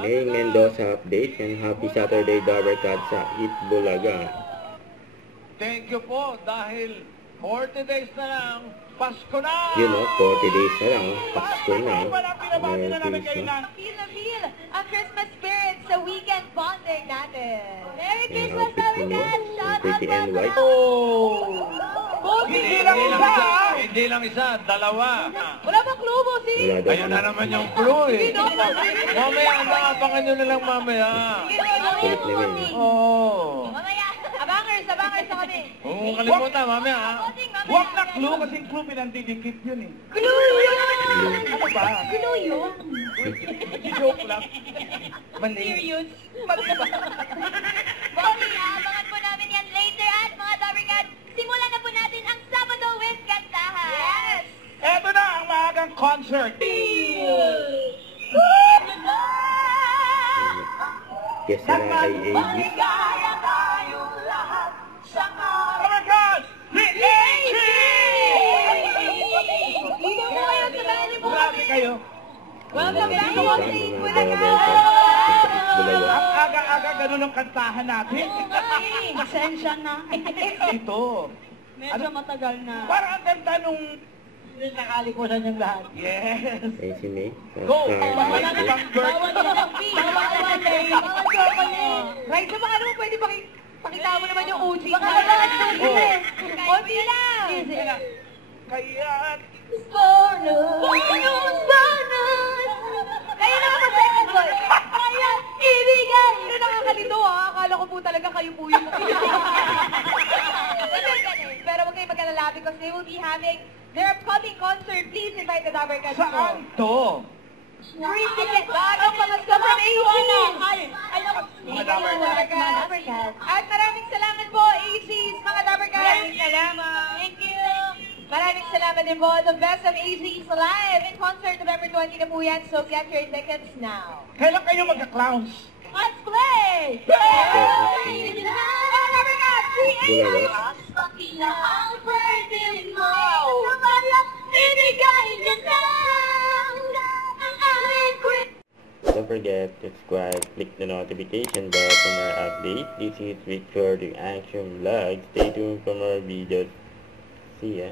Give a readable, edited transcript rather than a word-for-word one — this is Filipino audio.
May Mendoza update and happy Saturday Dabarkad sa Itbulaga. Thank you po dahil 40 days na lang, Pasko na! You know, 40 days na lang, Pasko na. Pinabati na namin kayo na. Feel na feel ang Christmas spirit sa weekend bonding natin. Merry And Christmas, outfit mo, Dabarkad! Shout pretty out and po! white. Hindi lang isa, hindi lang isa, dalawa. Wala bang clue, bossing? Wala daw Ayun na naman yung clue eh. Mamaya, abangan nyo na lang mamaya. kulit na rin. Oo. Mamaya, abangers na kami. Huwag kalimutan, mamaya ha. Huwag na clue kasi clue pinandidikit yun eh. Clue yun! Ano ba? Clue yun? Joke lang. Mali. Serious? Bossing, abangan po namin yan later at mga Dabarkad, simulan na po natin ang Sabado with Kantahan. Yes! Eto na ang maagang concert. Guess na ay AG. Dabarkad! Dito po kayo sa bahay ni Grabe kayo. Welcome back to Bossing Mga Bulaga! Dabarkad sa Itbulaga. Ang aga-aga ganun ang kantahan natin. Pasensya na. Ito. Medyo matagal na. Parang ang ganda nung... Nakalikusan yung lahat. Yes. Ay si May. Go! Star Bawal Music. ang bird. Bawal chocolate. Right, so baka naman pwede pakita mo naman yung OG. Baka naman OG lang. Kaya... Bonus! Kaya naman pa second voice. Kaya ibigay. Pero nakakalito ha. Akala ko po talaga kayo po yung Pero huwag kayong mag-alala because they will be having their upcoming concert. Please invite the Dabarkad po. Saan to? Free ticket. Bagong pangasya from ACs. Mga Dabarkad. At maraming salamat po, ACs, mga Dabarkad. Maraming salamat. Thank you. Maraming salamat din po. The best of ACs live in concert November 20 na po yan. So get your tickets now. Kailan kayo magka-clowns? Let's play! Don't forget to subscribe, click the notification bell for more updates. This is Victor, the Action Vlog. Stay tuned for more videos. See ya.